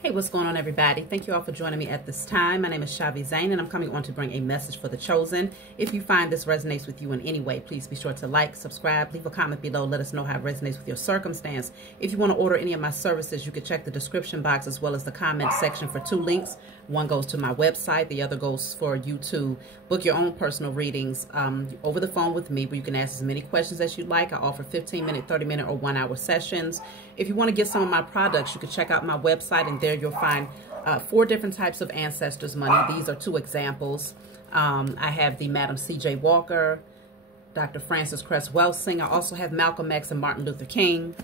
Hey, what's going on, everybody? Thank you all for joining me at this time. My name is Shavi Zane, and I'm coming on to bring a message for the chosen. If you find this resonates with you in any way, please be sure to like, subscribe, leave a comment below. Let us know how it resonates with your circumstance. If you want to order any of my services, you can check the description box as well as the comment section for 2 links. One goes to my website. The other goes for you to book your own personal readings over the phone with me, where you can ask as many questions as you'd like. I offer 15-minute, 30-minute, or 1-hour sessions. If you want to get some of my products, you can check out my website, and there you'll find 4 different types of ancestors money. These are 2 examples. I have the Madam C.J. Walker, Dr. Frances Cress Welsing. I also have Malcolm X and Martin Luther King.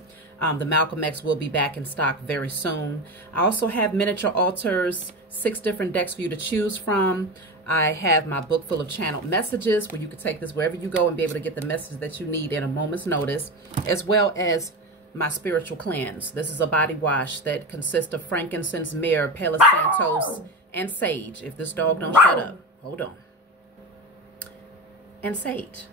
The Malcolm X will be back in stock very soon. I also have miniature altars, 6 different decks for you to choose from. I have my book full of channeled messages, where you can take this wherever you go and be able to get the message that you need in a moment's notice, as well as my spiritual cleanse. This is a body wash that consists of frankincense, myrrh, Palo Santos, and sage. If this dog don't shut up, hold on. And sage.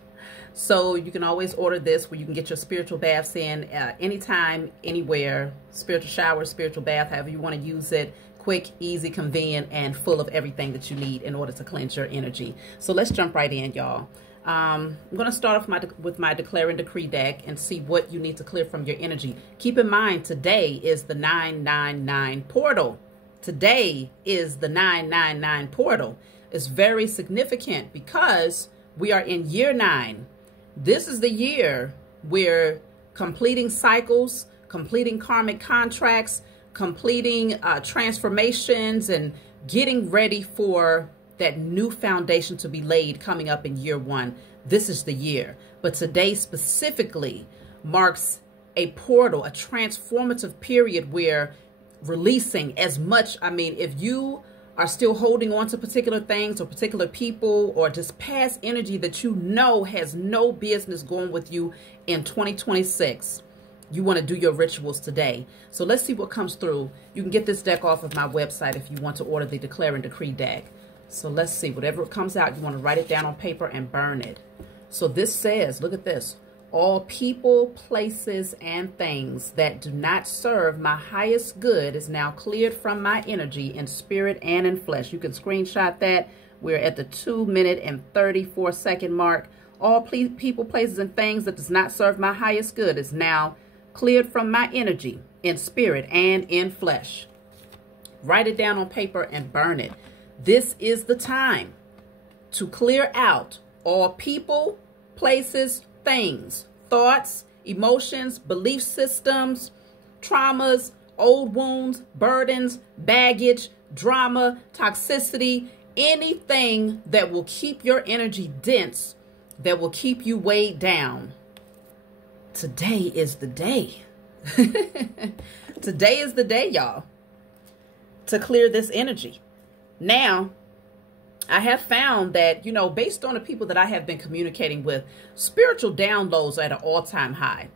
So you can always order this, where you can get your spiritual baths in anytime, anywhere. Spiritual shower, spiritual bath, however you want to use it. Quick, easy, convenient, and full of everything that you need in order to cleanse your energy. So let's jump right in, y'all. I'm going to start off with my Declare and Decree deck and see what you need to clear from your energy. Keep in mind, today is the 999 portal. Today is the 999 portal. It's very significant because we are in year 9. This is the year we're completing cycles, completing karmic contracts, completing transformations, and getting ready for that new foundation to be laid coming up in year 1. This is the year. But today specifically marks a portal, a transformative period where releasing as much, if you are still holding on to particular things or particular people, or just past energy that you know has no business going with you in 2026, you want to do your rituals today. So let's see what comes through. You can get this deck off of my website if you want to order the Declare and Decree deck. So let's see, whatever comes out, you want to write it down on paper and burn it. So this says, look at this: all people, places, and things that do not serve my highest good is now cleared from my energy in spirit and in flesh. You can screenshot that. We're at the 2-minute and 34-second mark. All people, places, and things that does not serve my highest good is now cleared from my energy in spirit and in flesh. Write it down on paper and burn it. This is the time to clear out all people, places, things, thoughts, emotions, belief systems, traumas, old wounds, burdens, baggage, drama, toxicity, anything that will keep your energy dense, that will keep you weighed down. Today is the day. Today is the day, y'all, to clear this energy. Now, I have found that, based on the people that I have been communicating with, spiritual downloads are at an all-time high.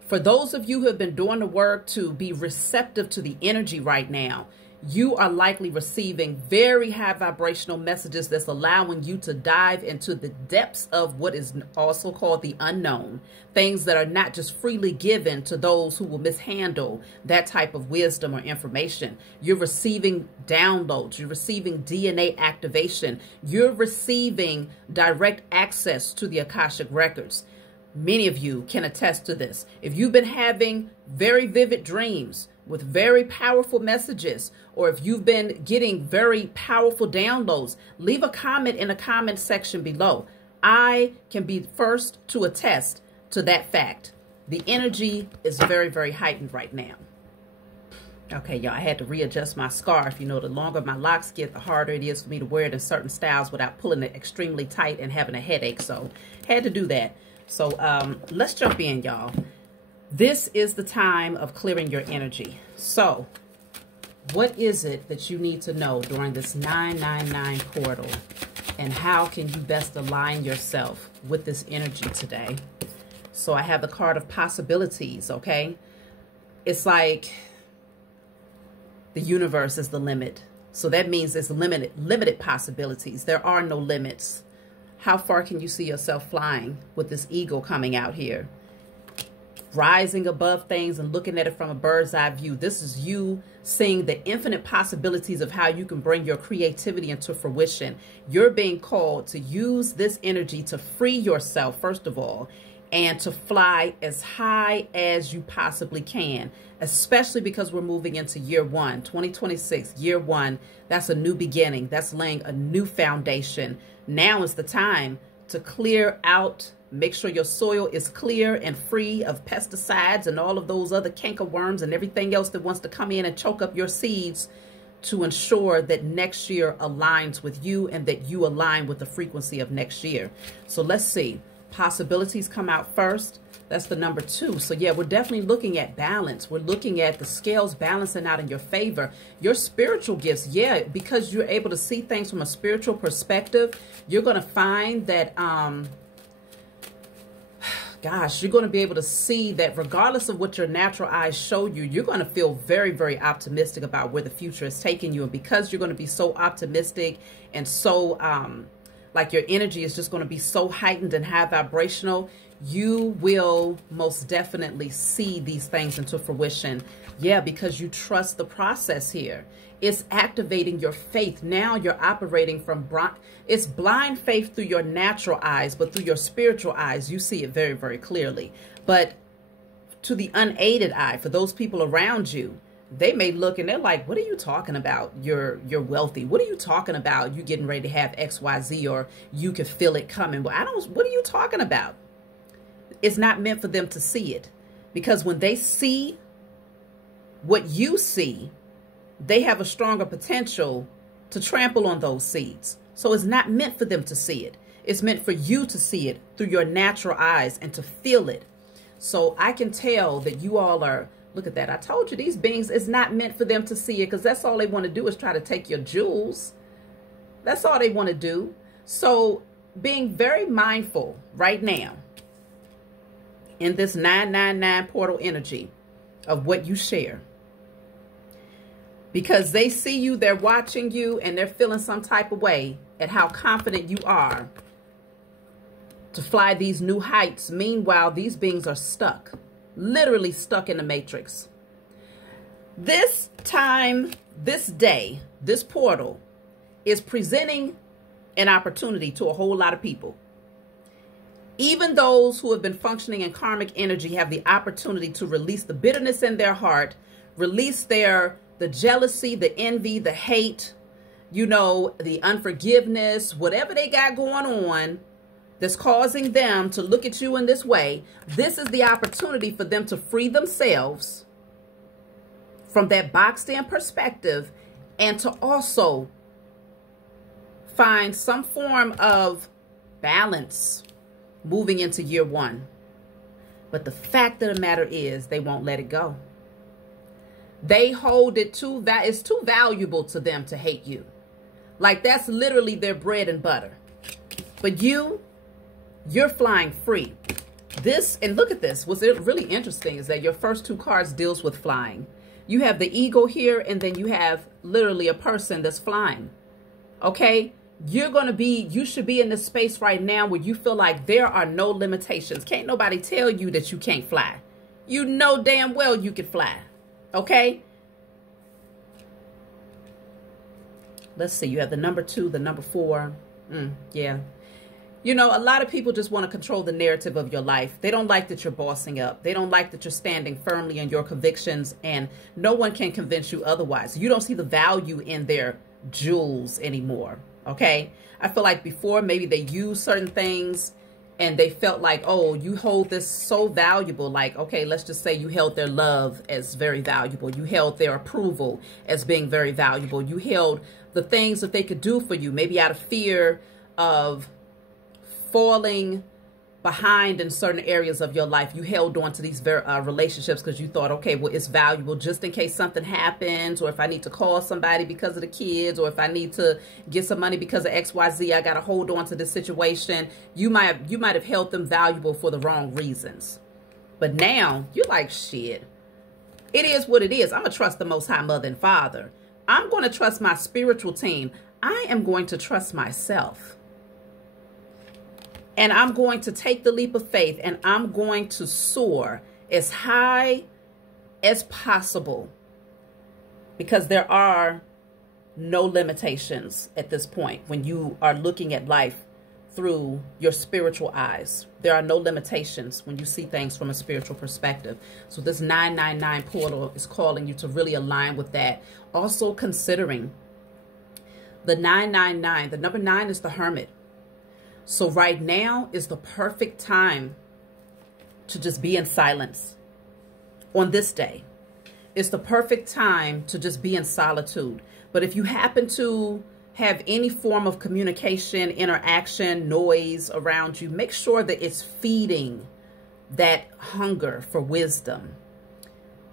For those of you who have been doing the work to be receptive to the energy right now, you are likely receiving very high vibrational messages that's allowing you to dive into the depths of what is also called the unknown. Things that are not just freely given to those who will mishandle that type of wisdom or information. You're receiving downloads. You're receiving DNA activation. You're receiving direct access to the Akashic records. Many of you can attest to this. If you've been having very vivid dreams with very powerful messages, or if you've been getting very powerful downloads, leave a comment in the comment section below. I can be first to attest to that fact. The energy is very, very heightened right now. Okay, y'all, I had to readjust my scarf. The longer my locks get, the harder it is for me to wear it in certain styles without pulling it extremely tight and having a headache. So had to do that. So let's jump in, y'all. This is the time of clearing your energy. So what is it that you need to know during this 999 portal? And how can you best align yourself with this energy today? So I have the card of possibilities, okay? It's like the universe is the limit. So that means there's limited possibilities. There are no limits. How far can you see yourself flying with this eagle coming out here? rising above things and looking at it from a bird's eye view. This is you seeing the infinite possibilities of how you can bring your creativity into fruition. You're being called to use this energy to free yourself, first of all, and to fly as high as you possibly can, especially because we're moving into year one, 2026, year one. That's a new beginning. That's laying a new foundation. Now is the time to clear out. Make sure your soil is clear and free of pesticides and all of those other cankerworms and everything else that wants to come in and choke up your seeds, to ensure that next year aligns with you and that you align with the frequency of next year. So let's see. Possibilities come out first. That's the number 2. So yeah, we're definitely looking at balance. We're looking at the scales balancing out in your favor. Your spiritual gifts, yeah, because you're able to see things from a spiritual perspective, you're going to find that, gosh, you're going to be able to see that regardless of what your natural eyes show you, you're going to feel very, very optimistic about where the future is taking you. And because you're going to be so optimistic and so, like your energy is just going to be so heightened and high vibrational, you will most definitely see these things into fruition. Yeah, because you trust the process here. It's activating your faith. Now you're operating from, it's blind faith through your natural eyes, but through your spiritual eyes, you see it very, very clearly. But to the unaided eye, for those people around you, they may look and they're like, what are you talking about? You're wealthy. What are you talking about? You getting ready to have XYZ, or you can feel it coming. Well, what are you talking about? It's not meant for them to see it, because when they see what you see, they have a stronger potential to trample on those seeds. So it's not meant for them to see it. It's meant for you to see it through your natural eyes and to feel it. So I can tell that you all are, look at that. I told you these beings, it's not meant for them to see it, because that's all they want to do is try to take your jewels. That's all they want to do. So being very mindful right now in this 999 portal energy of what you share, because they see you, they're watching you, and they're feeling some type of way at how confident you are to fly these new heights. Meanwhile, these beings are stuck, literally stuck in the matrix. This time, this day, this portal is presenting an opportunity to a whole lot of people. Even those who have been functioning in karmic energy have the opportunity to release the bitterness in their heart, release the jealousy, the envy, the hate, you know, the unforgiveness, whatever they got going on that's causing them to look at you in this way. This is the opportunity for them to free themselves from that boxed in perspective, and to also find some form of balance moving into year one. But the fact of the matter is, they won't let it go. They hold it too, it's too valuable to them to hate you. Like that's literally their bread and butter. But you're flying free. This, and look at this, what's really interesting is that your first 2 cards deals with flying. You have the eagle here, and then you have literally a person that's flying. Okay? You should be in this space right now where you feel like there are no limitations. Can't nobody tell you that you can't fly. You know damn well you can fly. Okay? Let's see. You have the number 2, the number 4. Yeah. You know, a lot of people just want to control the narrative of your life. They don't like that you're bossing up. They don't like that you're standing firmly in your convictions, and no one can convince you otherwise. You don't see the value in their jewels anymore. Okay? I feel like before maybe they used certain things and they felt like, oh, you hold this so valuable. Like, okay, let's just say you held their love as very valuable. You held their approval as being very valuable. You held the things that they could do for you, maybe out of fear of falling behind in certain areas of your life. You held on to these relationships because you thought, okay, well, it's valuable just in case something happens, or if I need to call somebody because of the kids, or if I need to get some money because of XYZ, I got to hold on to this situation. You might have held them valuable for the wrong reasons. But now you're like, shit, it is what it is. I'm going to trust the Most High Mother and Father. I'm going to trust my spiritual team. I am going to trust myself. And I'm going to take the leap of faith, and I'm going to soar, as high as possible, because there are no limitations at this point when you are looking at life through your spiritual eyes. There are no limitations when you see things from a spiritual perspective. So this 999 portal is calling you to really align with that. Also considering the 999, the number 9 is the Hermit. So right now is the perfect time to just be in silence. On this day, it's the perfect time to just be in solitude. But if you happen to have any form of communication, interaction, noise around you, make sure that it's feeding that hunger for wisdom.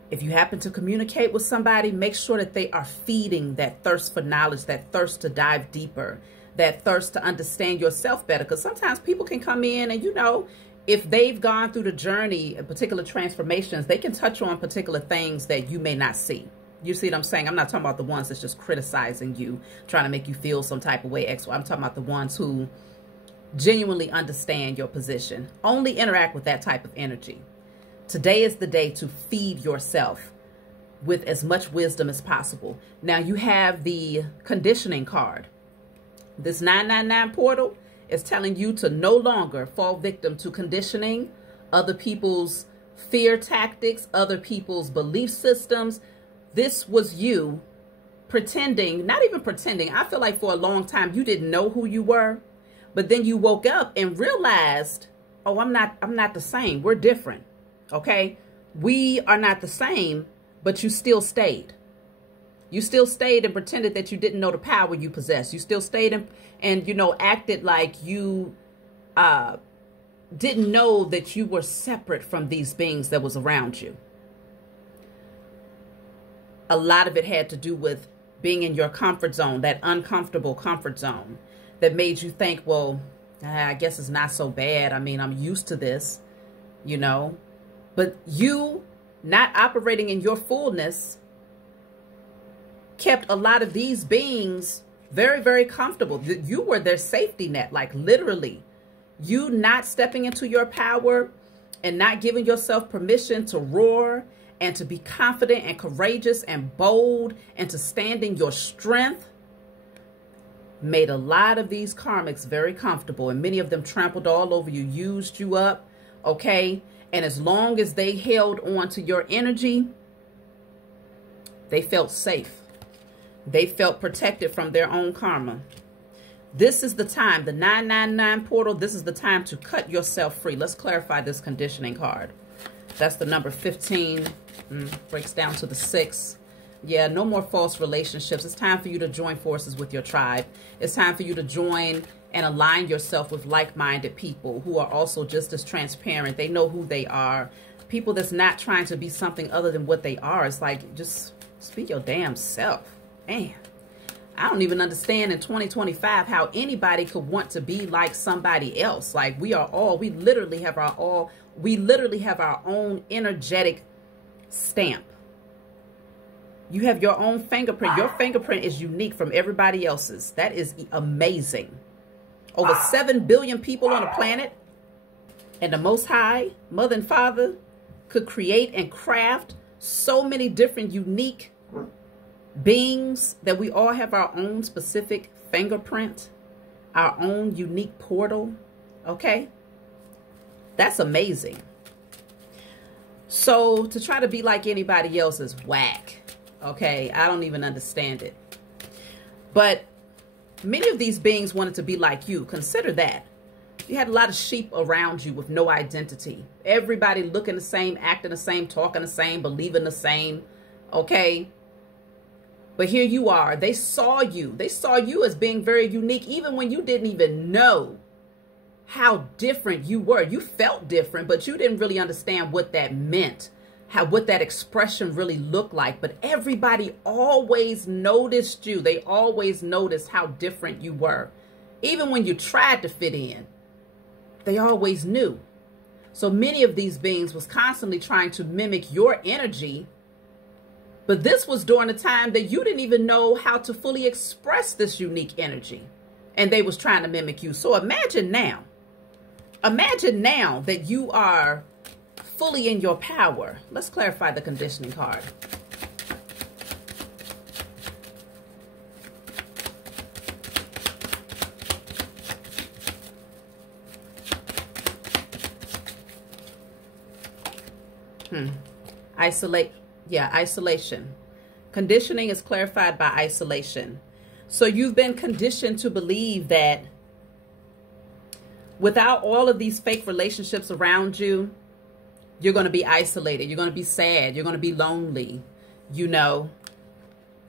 If you happen to communicate with somebody, make sure that they are feeding that thirst for knowledge, that thirst to dive deeper, that thirst to understand yourself better. Because sometimes people can come in and, you know, if they've gone through the journey, particular transformations, they can touch on particular things that you may not see. You see what I'm saying? I'm not talking about the ones that's just criticizing you, trying to make you feel some type of way. I'm talking about the ones who genuinely understand your position. Only interact with that type of energy. Today is the day to feed yourself with as much wisdom as possible. Now you have the conditioning card. This 999 portal is telling you to no longer fall victim to conditioning, other people's fear tactics, other people's belief systems. This was you pretending, not even pretending. I feel like for a long time you didn't know who you were, but then you woke up and realized, oh, I'm not the same. We're different. Okay? We are not the same, but you still stayed. You still stayed and pretended that you didn't know the power you possess. You still stayed and you know, acted like you didn't know that you were separate from these beings that was around you. A lot of it had to do with being in your comfort zone, that uncomfortable comfort zone that made you think, well, I guess it's not so bad. I mean, I'm used to this, you know. But you not operating in your fullness kept a lot of these beings very, very comfortable. You were their safety net, like literally. You not stepping into your power and not giving yourself permission to roar and to be confident and courageous and bold and to stand in your strength made a lot of these karmics very comfortable, and many of them trampled all over you, used you up, okay? And as long as they held on to your energy, they felt safe. They felt protected from their own karma. This is the time, the 999 portal, this is the time to cut yourself free. Let's clarify this conditioning card. That's the number 15. Breaks down to the 6. Yeah, no more false relationships. It's time for you to join forces with your tribe. It's time for you to join and align yourself with like-minded people who are also just as transparent. They know who they are. People that's not trying to be something other than what they are. It's like, just be your damn self. Man, I don't even understand in 2025 how anybody could want to be like somebody else. Like we literally have our own energetic stamp. You have your own fingerprint. Your fingerprint is unique from everybody else's. That is amazing. Over 7 billion people on the planet, and the Most High, Mother and Father, could create and craft so many different unique beings that we all have our own specific fingerprint, our own unique portal. Okay? That's amazing. So to try to be like anybody else is whack. Okay? I don't even understand it. But many of these beings wanted to be like you. Consider that. You had a lot of sheep around you with no identity. Everybody looking the same, acting the same, talking the same, believing the same. Okay? But here you are. They saw you. They saw you as being very unique, even when you didn't even know how different you were. You felt different, but you didn't really understand what that meant, what that expression really looked like. But everybody always noticed you. They always noticed how different you were. Even when you tried to fit in, they always knew. So many of these beings was constantly trying to mimic your energy. But this was during a time that you didn't even know how to fully express this unique energy. And they was trying to mimic you. So imagine now that you are fully in your power. Let's clarify the conditioning card. Isolation. Conditioning is clarified by isolation. So you've been conditioned to believe that without all of these fake relationships around you, you're going to be isolated. You're going to be sad. You're going to be lonely. You know,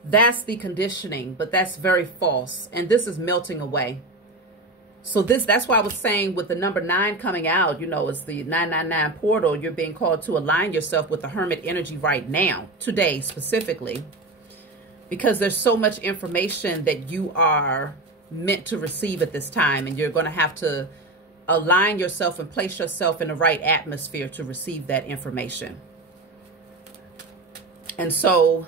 that's the conditioning, but that's very false. And this is melting away. So that's why I was saying with the number 9 coming out, you know, it's the 999 portal. You're being called to align yourself with the Hermit energy right now, today specifically, because there's so much information that you are meant to receive at this time. And you're going to have to align yourself and place yourself in the right atmosphere to receive that information. And so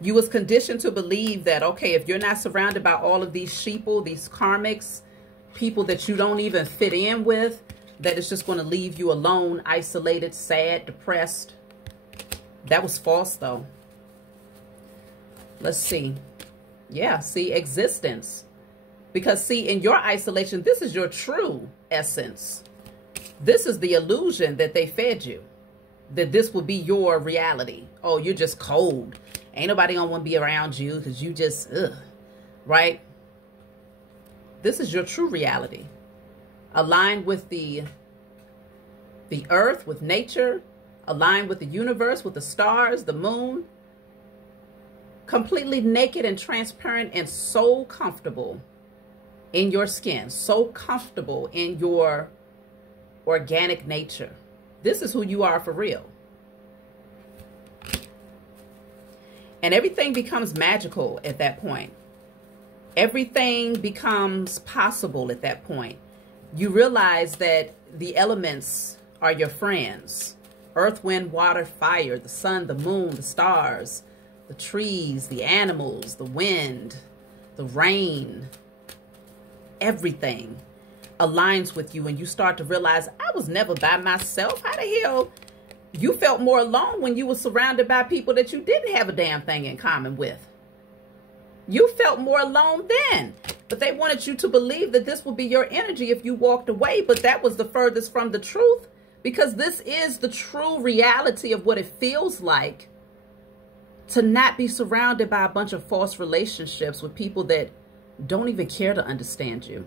you was conditioned to believe that, okay, if you're not surrounded by all of these sheeple, these karmics, people that you don't even fit in with, that it's just going to leave you alone, isolated, sad, depressed. That was false, though. Let's see. Yeah, see, existence. Because, see, in your isolation, this is your true essence. This is the illusion that they fed you, that this will be your reality. Oh, you're just cold. Ain't nobody gonna want to be around you because you just, right? This is your true reality. Aligned with the earth, with nature, aligned with the universe, with the stars, the moon. Completely naked and transparent and so comfortable in your skin. So comfortable in your organic nature. This is who you are for real. And everything becomes magical at that point. Everything becomes possible at that point. You realize that the elements are your friends. Earth, wind, water, fire, the sun, the moon, the stars, the trees, the animals, the wind, the rain. Everything aligns with you, and you start to realize, I was never by myself. How the hell? You felt more alone when you were surrounded by people that you didn't have a damn thing in common with. You felt more alone then. But they wanted you to believe that this would be your energy if you walked away. But that was the furthest from the truth, because this is the true reality of what it feels like to not be surrounded by a bunch of false relationships with people that don't even care to understand you.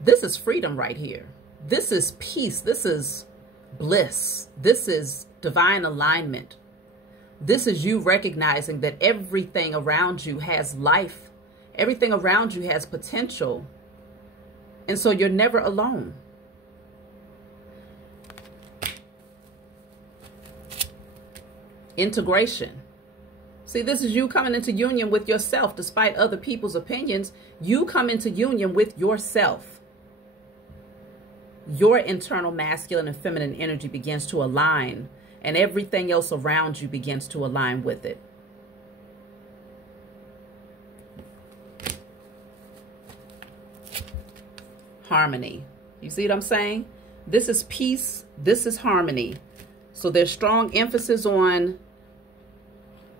This is freedom right here. This is peace. This is bliss. This is divine alignment. This is you recognizing that everything around you has life. Everything around you has potential. And so you're never alone. Integration. See, this is you coming into union with yourself despite other people's opinions. You come into union with yourself. Your internal masculine and feminine energy begins to align, and everything else around you begins to align with it. Harmony. You see what I'm saying? This is peace. This is harmony. So there's strong emphasis on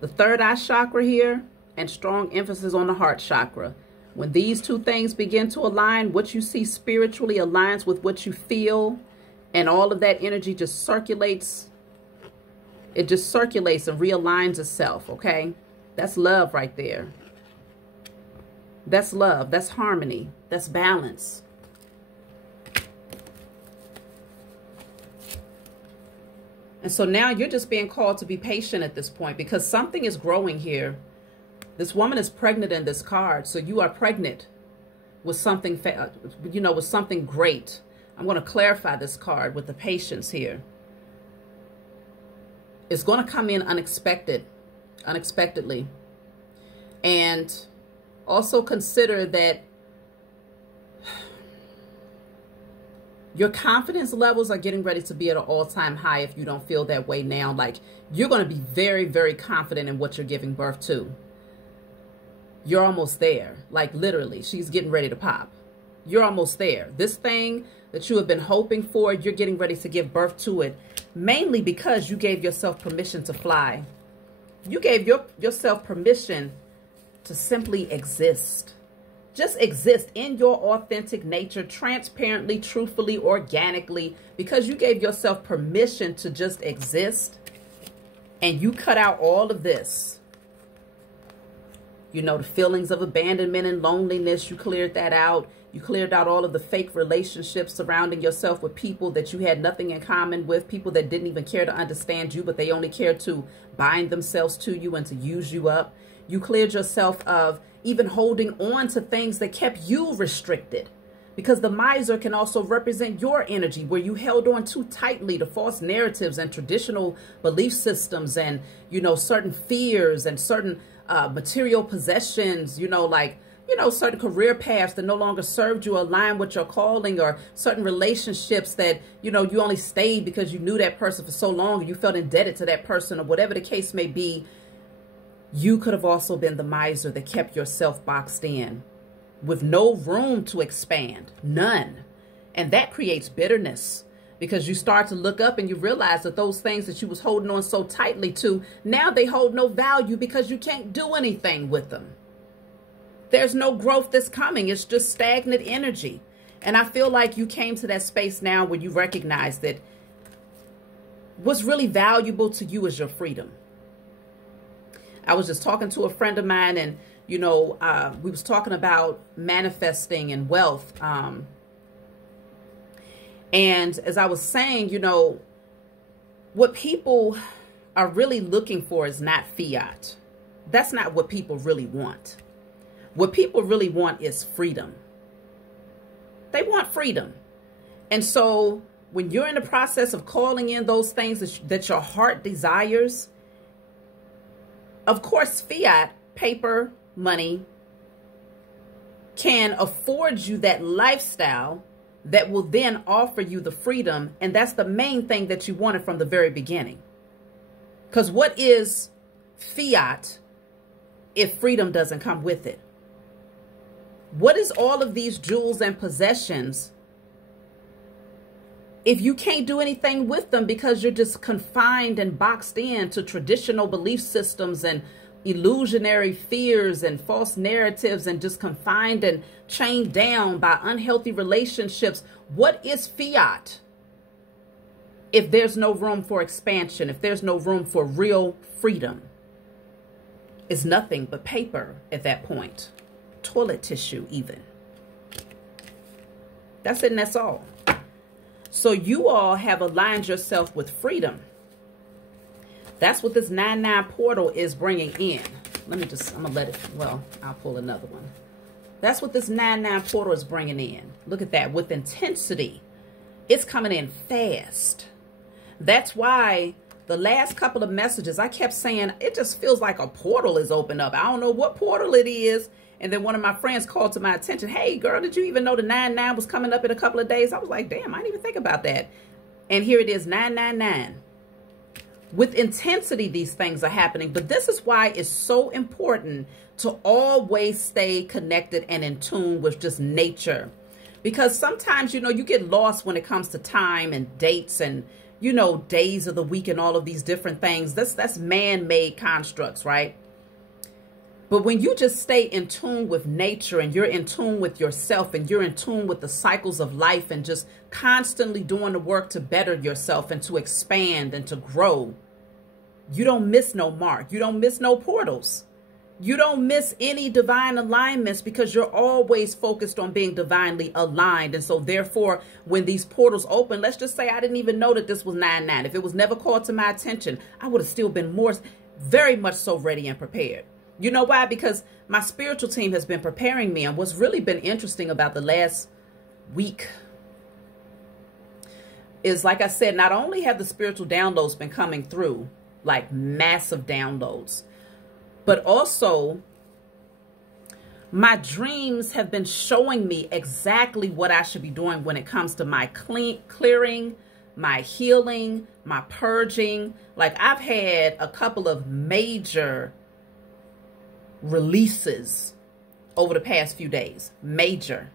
the third eye chakra here and strong emphasis on the heart chakra. When these two things begin to align, what you see spiritually aligns with what you feel, and all of that energy just circulates. It just circulates and realigns itself, okay? That's love right there. That's love. That's harmony. That's balance. And so now you're just being called to be patient at this point, because something is growing here. This woman is pregnant in this card. So you are pregnant with something, you know, with something great. I'm going to clarify this card with the patience here. It's going to come in unexpectedly. And also consider that your confidence levels are getting ready to be at an all-time high if you don't feel that way now. Like, you're going to be very, very confident in what you're giving birth to. You're almost there. Like, literally, she's getting ready to pop. You're almost there. This thing that you have been hoping for, you're getting ready to give birth to it, mainly because you gave yourself permission to fly. You gave yourself permission to simply exist. Just exist in your authentic nature, transparently, truthfully, organically, because you gave yourself permission to just exist. And you cut out all of this. You know, the feelings of abandonment and loneliness, you cleared that out. You cleared out all of the fake relationships surrounding yourself with people that you had nothing in common with, people that didn't even care to understand you, but they only cared to bind themselves to you and to use you up. You cleared yourself of even holding on to things that kept you restricted, because the miser can also represent your energy, where you held on too tightly to false narratives and traditional belief systems and, you know, certain fears and certain material possessions, you know, like, you know, certain career paths that no longer served you, align with your calling, or certain relationships that, you know, you only stayed because you knew that person for so long and you felt indebted to that person, or whatever the case may be. You could have also been the miser that kept yourself boxed in with no room to expand, none. And that creates bitterness, because you start to look up and you realize that those things that you was holding on so tightly to, now they hold no value because you can't do anything with them. There's no growth that's coming. It's just stagnant energy. And I feel like you came to that space now where you recognize that what's really valuable to you is your freedom. I was just talking to a friend of mine, and, you know, we was talking about manifesting and wealth. And as I was saying, you know, what people are really looking for is not fiat. That's not what people really want. What people really want is freedom. They want freedom. And so when you're in the process of calling in those things that your heart desires, of course, fiat, paper, money, can afford you that lifestyle that will then offer you the freedom. And that's the main thing that you wanted from the very beginning. Because what is fiat if freedom doesn't come with it? What is all of these jewels and possessions if you can't do anything with them because you're just confined and boxed in to traditional belief systems and illusionary fears and false narratives, and just confined and chained down by unhealthy relationships? What is fiat if there's no room for expansion, if there's no room for real freedom? It's nothing but paper at that point. Toilet tissue even. That's it, and that's all. So you all have aligned yourself with freedom. That's what this 9-9 portal is bringing in. Let me just, I'm going to let it, well, I'll pull another one. That's what this 9-9 portal is bringing in. Look at that, with intensity. It's coming in fast. That's why the last couple of messages, I kept saying, it just feels like a portal is open up. I don't know what portal it is. And then one of my friends called to my attention, hey, girl, did you even know the 9-9 was coming up in a couple of days? I was like, damn, I didn't even think about that. And here it is, 999. With intensity, these things are happening. But this is why it's so important to always stay connected and in tune with just nature. Because sometimes, you know, you get lost when it comes to time and dates and, you know, days of the week and all of these different things. That's man-made constructs, right? But when you just stay in tune with nature, and you're in tune with yourself, and you're in tune with the cycles of life, and just constantly doing the work to better yourself and to expand and to grow, you don't miss no mark. You don't miss no portals. You don't miss any divine alignments, because you're always focused on being divinely aligned. And so therefore, when these portals open, let's just say I didn't even know that this was 9-9. If it was never called to my attention, I would have still been very much so ready and prepared. You know why? Because my spiritual team has been preparing me. And what's really been interesting about the last week is, like I said, not only have the spiritual downloads been coming through, like massive downloads, but also my dreams have been showing me exactly what I should be doing when it comes to my clearing, my healing, my purging. Like, I've had a couple of major releases over the past few days. Major.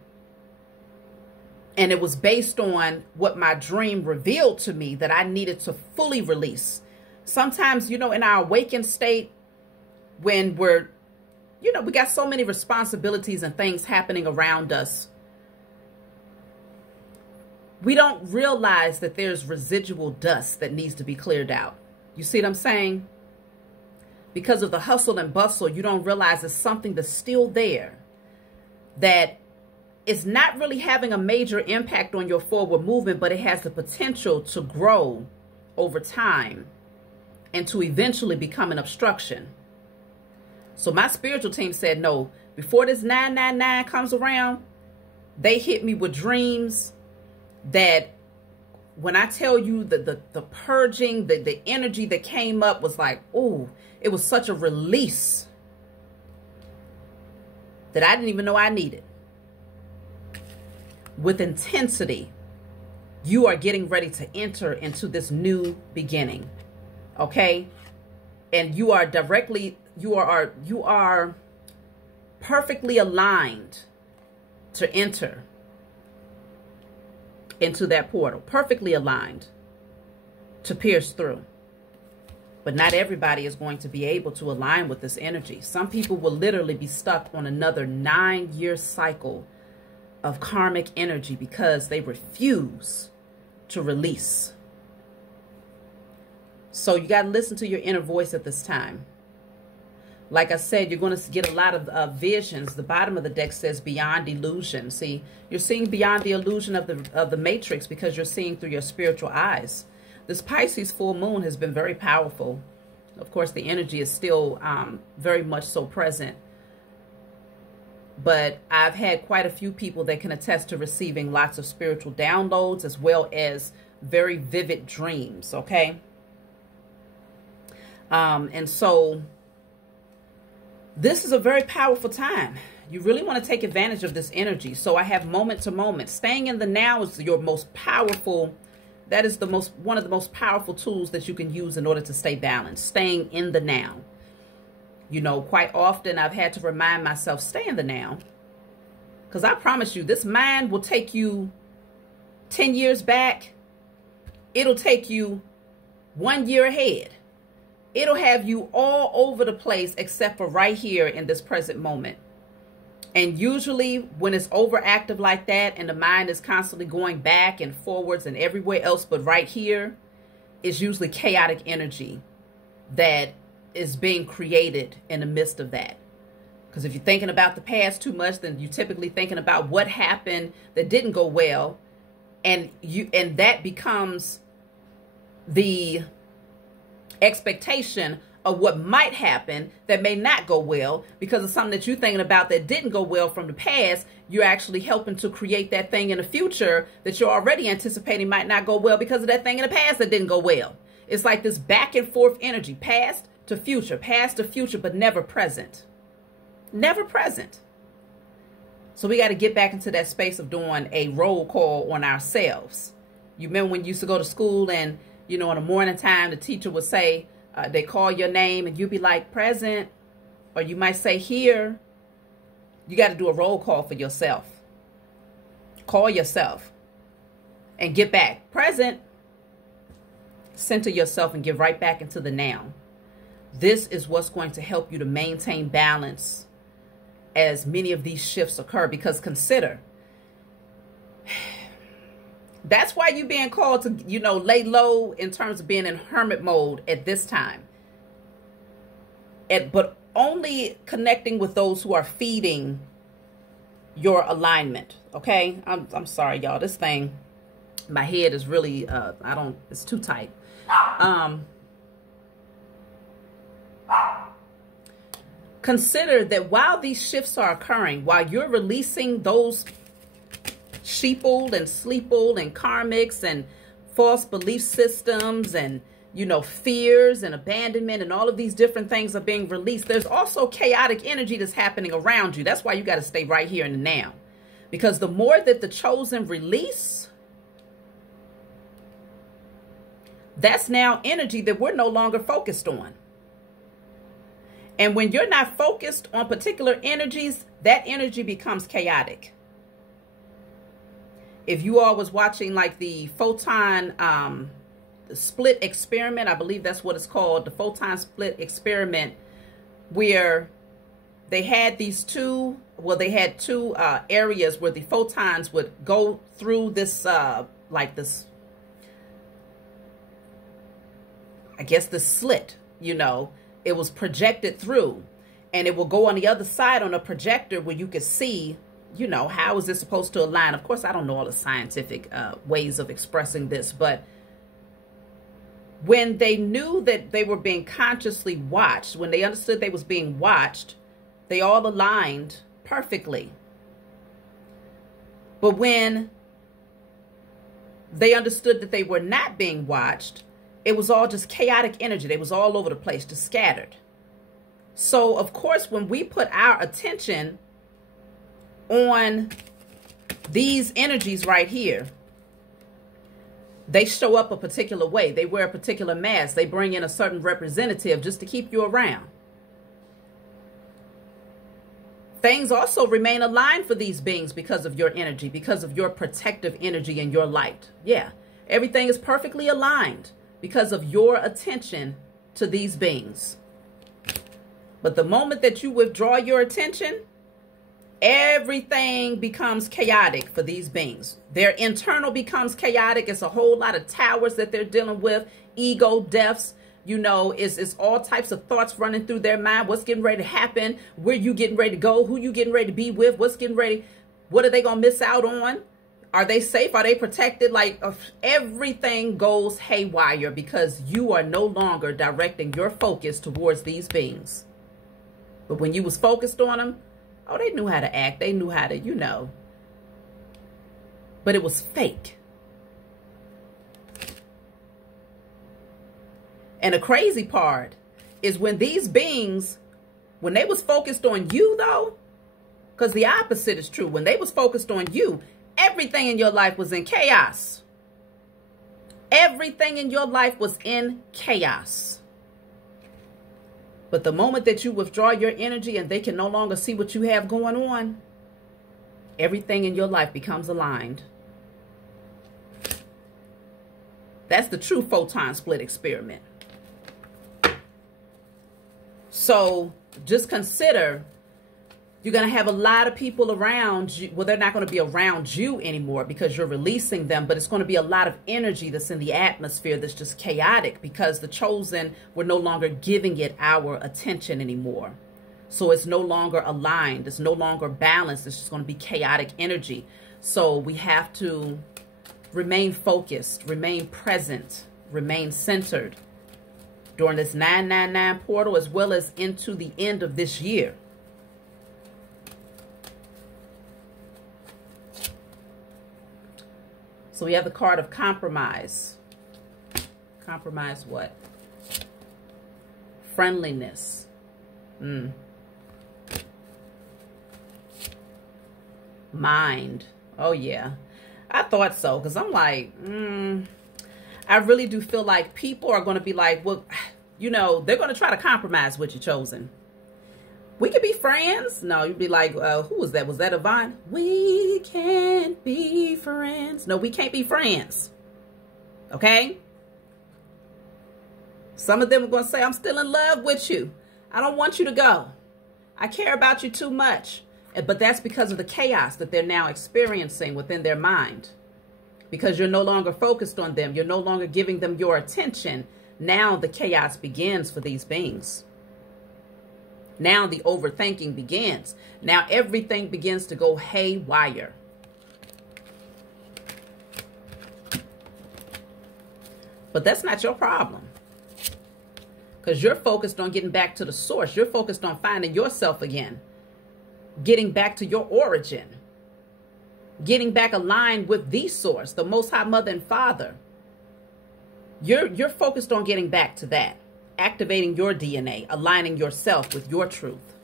And it was based on what my dream revealed to me that I needed to fully release. Sometimes, in our awakened state, when we're, we got so many responsibilities and things happening around us, we don't realize that there's residual dust that needs to be cleared out. You see what I'm saying? Because of the hustle and bustle, you don't realize there's something that's still there that is not really having a major impact on your forward movement, but it has the potential to grow over time and to eventually become an obstruction. So my spiritual team said, no, before this 999 comes around, they hit me with dreams that when I tell you the purging, the energy that came up was like, oh, it was such a release that I didn't even know I needed. With intensity, you are getting ready to enter into this new beginning. Okay? And you are perfectly aligned to enter into that portal, perfectly aligned to pierce through. But not everybody is going to be able to align with this energy. Some people will literally be stuck on another 9-year cycle of karmic energy because they refuse to release. So you got to listen to your inner voice at this time. Like I said, you're going to get a lot of visions. The bottom of the deck says beyond illusion. See, you're seeing beyond the illusion of the matrix because you're seeing through your spiritual eyes. This Pisces full moon has been very powerful. Of course, the energy is still very much so present. But I've had quite a few people that can attest to receiving lots of spiritual downloads as well as very vivid dreams, okay? And so this is a very powerful time. You really want to take advantage of this energy. So I have moment to moment. Staying in the now is your most powerful. That is one of the most powerful tools that you can use in order to stay balanced. Staying in the now. Quite often I've had to remind myself, stay in the now. Because I promise you, this mind will take you 10 years back. It'll take you 1 year ahead. It'll have you all over the place except for right here in this present moment. And usually when it's overactive like that and the mind is constantly going back and forwards and everywhere else but right here, it's usually chaotic energy that is being created in the midst of that. Because if you're thinking about the past too much, then you're typically thinking about what happened that didn't go well, and that becomes the expectation of what might happen that may not go well because of something that you're thinking about that didn't go well from the past. You're actually helping to create that thing in the future that you're already anticipating might not go well because of that thing in the past that didn't go well. It's like this back and forth energy, past to future, but never present. Never present. So we got to get back into that space of doing a roll call on ourselves. You remember when you used to go to school and, in the morning time, the teacher would say, they call your name and you'd be like, present, or you might say here. You got to do a roll call for yourself. Call yourself and get back. Present. Center yourself and get right back into the now. This is what's going to help you to maintain balance as many of these shifts occur. Because consider, that's why you're being called to, lay low in terms of being in hermit mode at this time. But only connecting with those who are feeding your alignment. Okay? I'm sorry, y'all. This thing, my head is really, it's too tight. Consider that while these shifts are occurring, while you're releasing those sheeple and sleeple and karmics and false belief systems and, fears and abandonment and all of these different things are being released, there's also chaotic energy that's happening around you. That's why you got to stay right here in the now. Because the more that the chosen release, that's now energy that we're no longer focused on. And when you're not focused on particular energies, that energy becomes chaotic. If you all was watching like the photon split experiment, I believe that's what it's called, the photon split experiment, where they had these two, well, they had two areas where the photons would go through this, like this, I guess the slit, you know, it was projected through, and it will go on the other side on a projector where you could see, you know, how is this supposed to align? Of course, I don't know all the scientific ways of expressing this, but when they knew that they were being consciously watched, when they understood they was being watched, they all aligned perfectly. But when they understood that they were not being watched, it was all just chaotic energy. They was all over the place, just scattered. So, of course, when we put our attention on these energies right here, they show up a particular way. They wear a particular mask. They bring in a certain representative just to keep you around. Things also remain aligned for these beings because of your energy, because of your protective energy and your light. Yeah, everything is perfectly aligned because of your attention to these beings. But the moment that you withdraw your attention, everything becomes chaotic for these beings. Their internal becomes chaotic. It's a whole lot of towers that they're dealing with, ego deaths. You know, it's all types of thoughts running through their mind. What's getting ready to happen? Where you getting ready to go? Who you getting ready to be with? What's getting ready? What are they going to miss out on? Are they safe? Are they protected? Like everything goes haywire because you are no longer directing your focus towards these beings. But when you was focused on them, oh, they knew how to act. They knew how to, you know. But it was fake. And the crazy part is when these beings, when they was focused on you, though, because the opposite is true. When they was focused on you, everything in your life was in chaos. Everything in your life was in chaos. But the moment that you withdraw your energy and they can no longer see what you have going on, everything in your life becomes aligned. That's the true photon split experiment. So just consider, you're going to have a lot of people around you. Well, they're not going to be around you anymore because you're releasing them, but it's going to be a lot of energy that's in the atmosphere that's just chaotic because the chosen were no longer giving it our attention anymore. So it's no longer aligned. It's no longer balanced. It's just going to be chaotic energy. So we have to remain focused, remain present, remain centered during this 999 portal as well as into the end of this year. So we have the card of compromise. Compromise what? Friendliness. Mind. Oh, yeah. I thought so because I'm like, I really do feel like people are going to be like, well, you know, they're going to try to compromise with you, chosen. We could be friends. No, you'd be like, who was that? Was that Yvonne? We can't be friends. No, we can't be friends. Okay? Some of them are going to say, I'm still in love with you. I don't want you to go. I care about you too much. But that's because of the chaos that they're now experiencing within their mind. Because you're no longer focused on them. You're no longer giving them your attention. Now the chaos begins for these beings. Now the overthinking begins. Now everything begins to go haywire. But that's not your problem. Because you're focused on getting back to the source. You're focused on finding yourself again. Getting back to your origin. Getting back aligned with the source, the Most High Mother and Father. You're focused on getting back to that. Activating your DNA, aligning yourself with your truth.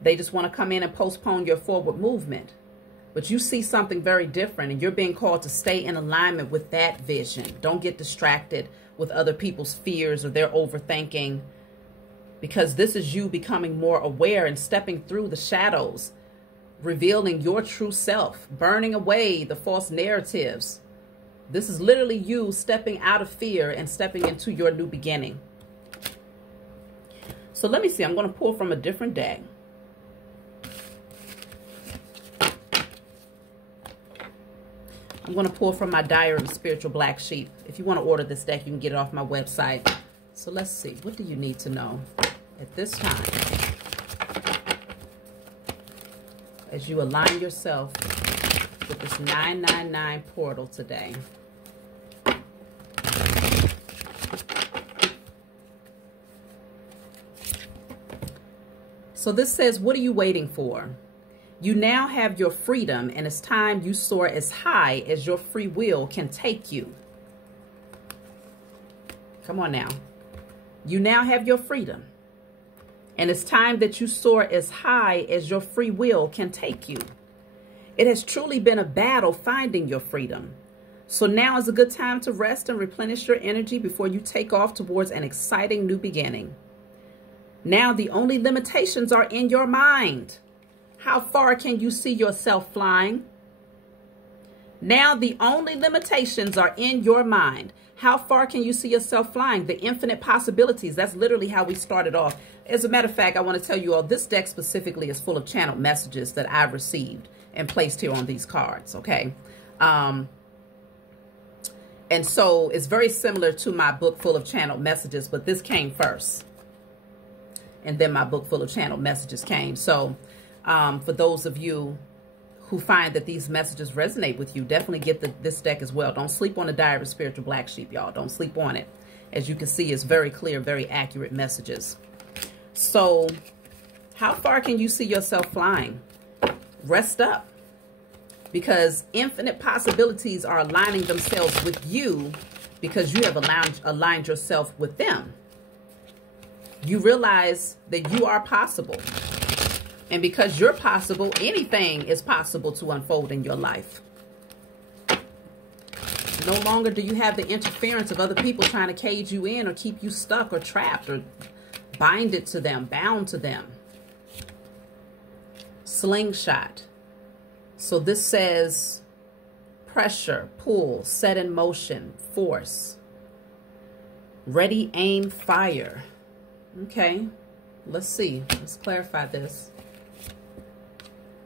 They just want to come in and postpone your forward movement. But you see something very different and you're being called to stay in alignment with that vision. Don't get distracted with other people's fears or their overthinking, because this is you becoming more aware and stepping through the shadows. revealing your true self, burning away the false narratives. This is literally you stepping out of fear and stepping into your new beginning. So let me see. I'm going to pull from a different deck. I'm going to pull from my Diary of a Spiritual Black Sheep. If you want to order this deck, you can get it off my website. So let's see. What do you need to know at this time as you align yourself with this 999 portal today? So this says, what are you waiting for? You now have your freedom, and it's time you soar as high as your free will can take you. Come on now. You now have your freedom, and it's time that you soar as high as your free will can take you. It has truly been a battle finding your freedom. So now is a good time to rest and replenish your energy before you take off towards an exciting new beginning. Now the only limitations are in your mind. How far can you see yourself flying? Now the only limitations are in your mind. How far can you see yourself flying? The infinite possibilities. That's literally how we started off. As a matter of fact, I want to tell you all, this deck specifically is full of channeled messages that I've received and placed here on these cards, okay? And so it's very similar to my book full of channeled messages, but this came first. And then my book full of channeled messages came. So for those of you who find that these messages resonate with you, definitely get this deck as well. Don't sleep on the Diary of a Spiritual Black Sheep, y'all. Don't sleep on it. As you can see, it's very clear, very accurate messages. So how far can you see yourself flying? Rest up, because infinite possibilities are aligning themselves with you because you have aligned yourself with them. You realize that you are possible. And because you're possible, anything is possible to unfold in your life. No longer do you have the interference of other people trying to cage you in or keep you stuck or trapped or binded to them, bound to them. Slingshot. So this says pressure, pull, set in motion, force. Ready, aim, fire. Okay, let's see. Let's clarify this.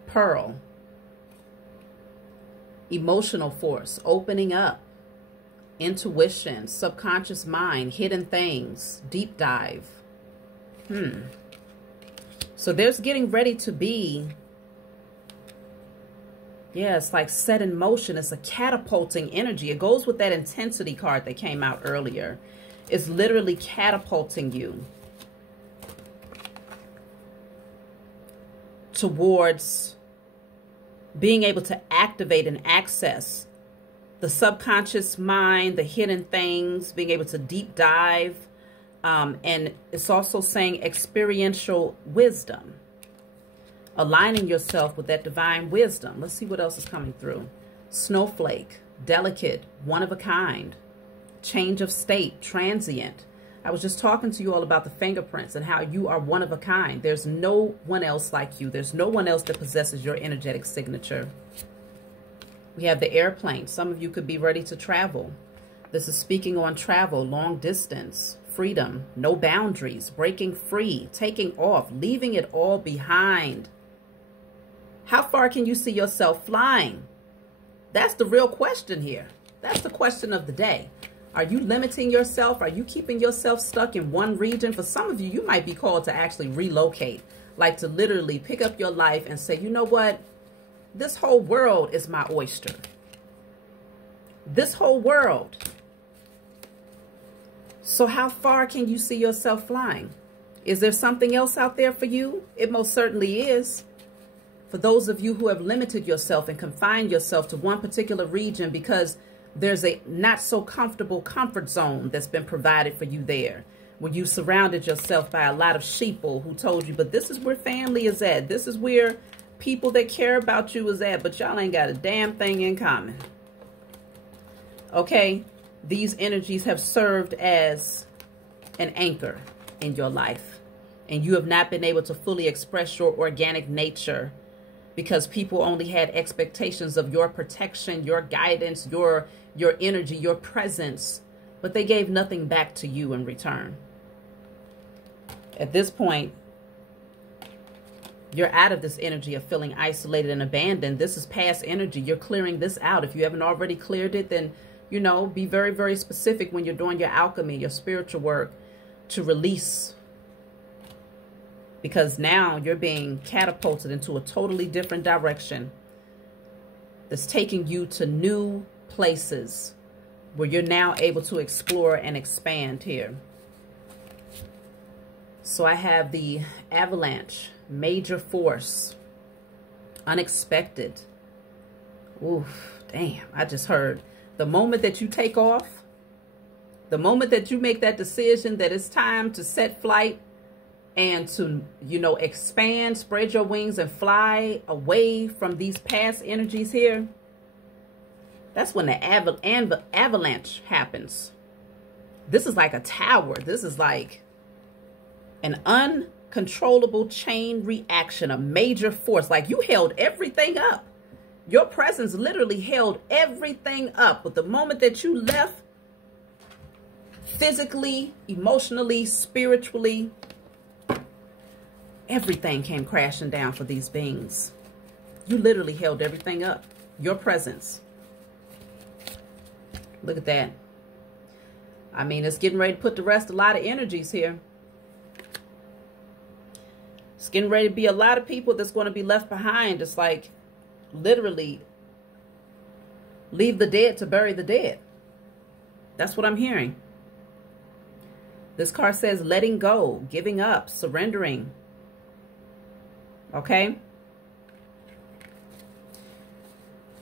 Pearl. Emotional force, opening up. Intuition, subconscious mind, hidden things, deep dive. So there's getting ready to be, yeah, it's like set in motion. It's a catapulting energy. It goes with that intensity card that came out earlier. It's literally catapulting you towards being able to activate and access the subconscious mind, the hidden things, being able to deep dive. And it's also saying experiential wisdom, aligning yourself with that divine wisdom. Let's see what else is coming through. Snowflake, delicate, one of a kind, change of state, transient. I was just talking to you all about the fingerprints and how you are one of a kind. There's no one else like you. There's no one else that possesses your energetic signature. We have the airplane. Some of you could be ready to travel. This is speaking on travel, long distance, freedom, no boundaries, breaking free, taking off, leaving it all behind. How far can you see yourself flying? That's the real question here. That's the question of the day. Are you limiting yourself? Are you keeping yourself stuck in one region? For some of you, you might be called to actually relocate, like to literally pick up your life and say, you know what? This whole world is my oyster. This whole world. So how far can you see yourself flying? Is there something else out there for you? It most certainly is. For those of you who have limited yourself and confined yourself to one particular region because there's a not so comfortable comfort zone that's been provided for you there, where you surrounded yourself by a lot of sheeple who told you, but this is where family is at. This is where people that care about you is at, but y'all ain't got a damn thing in common. Okay? These energies have served as an anchor in your life, and you have not been able to fully express your organic nature because people only had expectations of your protection, your guidance, your energy, your presence, but they gave nothing back to you in return. At this point, you're out of this energy of feeling isolated and abandoned. This is past energy. You're clearing this out. If you haven't already cleared it, then, you know, be very, very specific when you're doing your alchemy, your spiritual work, to release. Because now you're being catapulted into a totally different direction that's taking you to new places where you're now able to explore and expand here. So I have the avalanche, major force, unexpected. Oof, damn, I just heard the moment that you take off, the moment that you make that decision that it's time to set flight and to, you know, expand, spread your wings and fly away from these past energies here, that's when the avalanche happens. This is like a tower. This is like an uncontrollable chain reaction, a major force. Like you held everything up. Your presence literally held everything up. But the moment that you left, physically, emotionally, spiritually, everything came crashing down for these beings. You literally held everything up. Your presence. Look at that. I mean, it's getting ready to put to rest a lot of energies here. It's getting ready to be a lot of people that's going to be left behind. It's like literally leave the dead to bury the dead. That's what I'm hearing. This card says letting go, giving up, surrendering. Okay?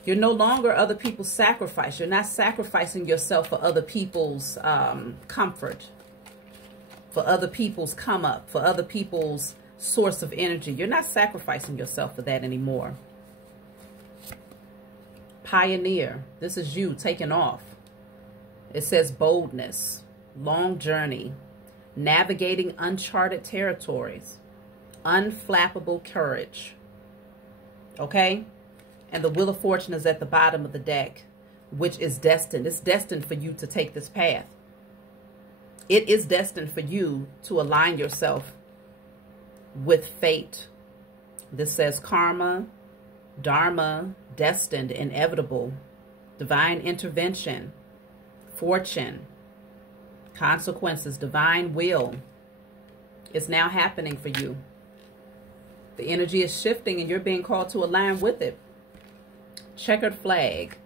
You're no longer other people's sacrifice. You're not sacrificing yourself for other people's comfort, for other people's come up, for other people's source of energy. You're not sacrificing yourself for that anymore. Pioneer. This is you taking off. It says boldness, long journey, navigating uncharted territories, unflappable courage. Okay? And the Wheel of Fortune is at the bottom of the deck, which is destined. It's destined for you to take this path. It is destined for you to align yourself with fate. This says karma, dharma, destined, inevitable, divine intervention, fortune, consequences, divine will. It's now happening for you. The energy is shifting and you're being called to align with it. Checkered flag,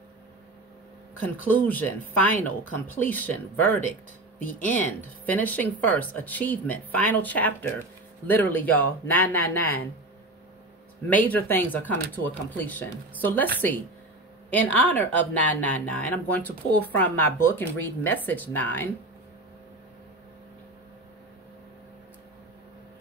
conclusion, final, completion, verdict, the end, finishing first, achievement, final chapter. Literally, y'all, 999. Major things are coming to a completion. So let's see. In honor of 999, I'm going to pull from my book and read message 9.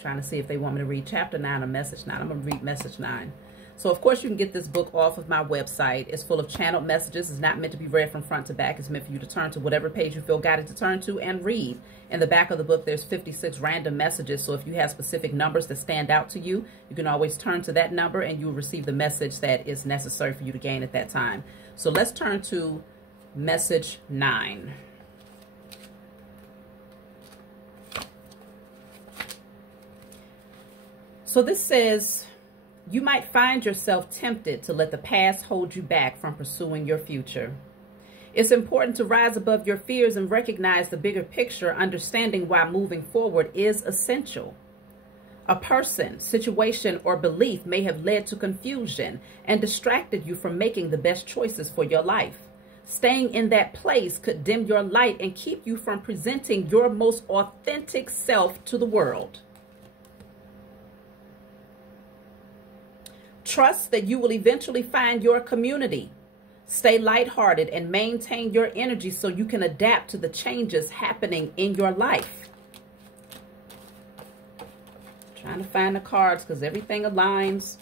Trying to see if they want me to read chapter 9 or message 9. I'm going to read message 9. So, of course, you can get this book off of my website. It's full of channeled messages. It's not meant to be read from front to back. It's meant for you to turn to whatever page you feel guided to turn to and read. In the back of the book, there's 56 random messages. So if you have specific numbers that stand out to you, you can always turn to that number and you'll receive the message that is necessary for you to gain at that time. So let's turn to message 9. So this says, you might find yourself tempted to let the past hold you back from pursuing your future. It's important to rise above your fears and recognize the bigger picture. Understanding why moving forward is essential. A person, situation, or belief may have led to confusion and distracted you from making the best choices for your life. Staying in that place could dim your light and keep you from presenting your most authentic self to the world. Trust that you will eventually find your community. Stay lighthearted and maintain your energy so you can adapt to the changes happening in your life. Trying to find the cards because everything aligns.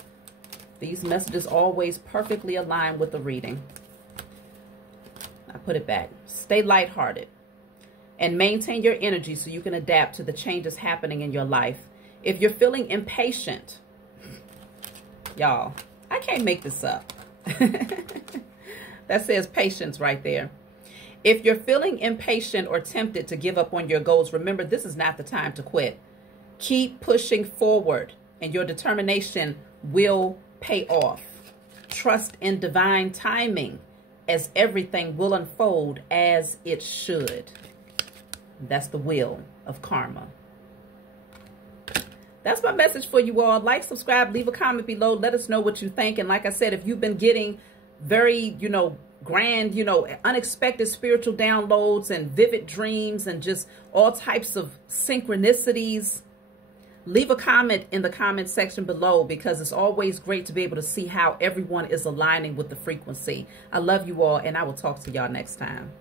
These messages always perfectly align with the reading. I put it back. Stay lighthearted and maintain your energy so you can adapt to the changes happening in your life. If you're feeling impatient, y'all, I can't make this up. That says patience right there. If you're feeling impatient or tempted to give up on your goals, remember, this is not the time to quit. Keep pushing forward, and your determination will pay off. Trust in divine timing, as everything will unfold as it should. That's the will of karma. That's my message for you all. Like, subscribe, leave a comment below. Let us know what you think. And like I said, if you've been getting very, grand, unexpected spiritual downloads and vivid dreams and just all types of synchronicities, leave a comment in the comment section below, because it's always great to be able to see how everyone is aligning with the frequency. I love you all, and I will talk to y'all next time.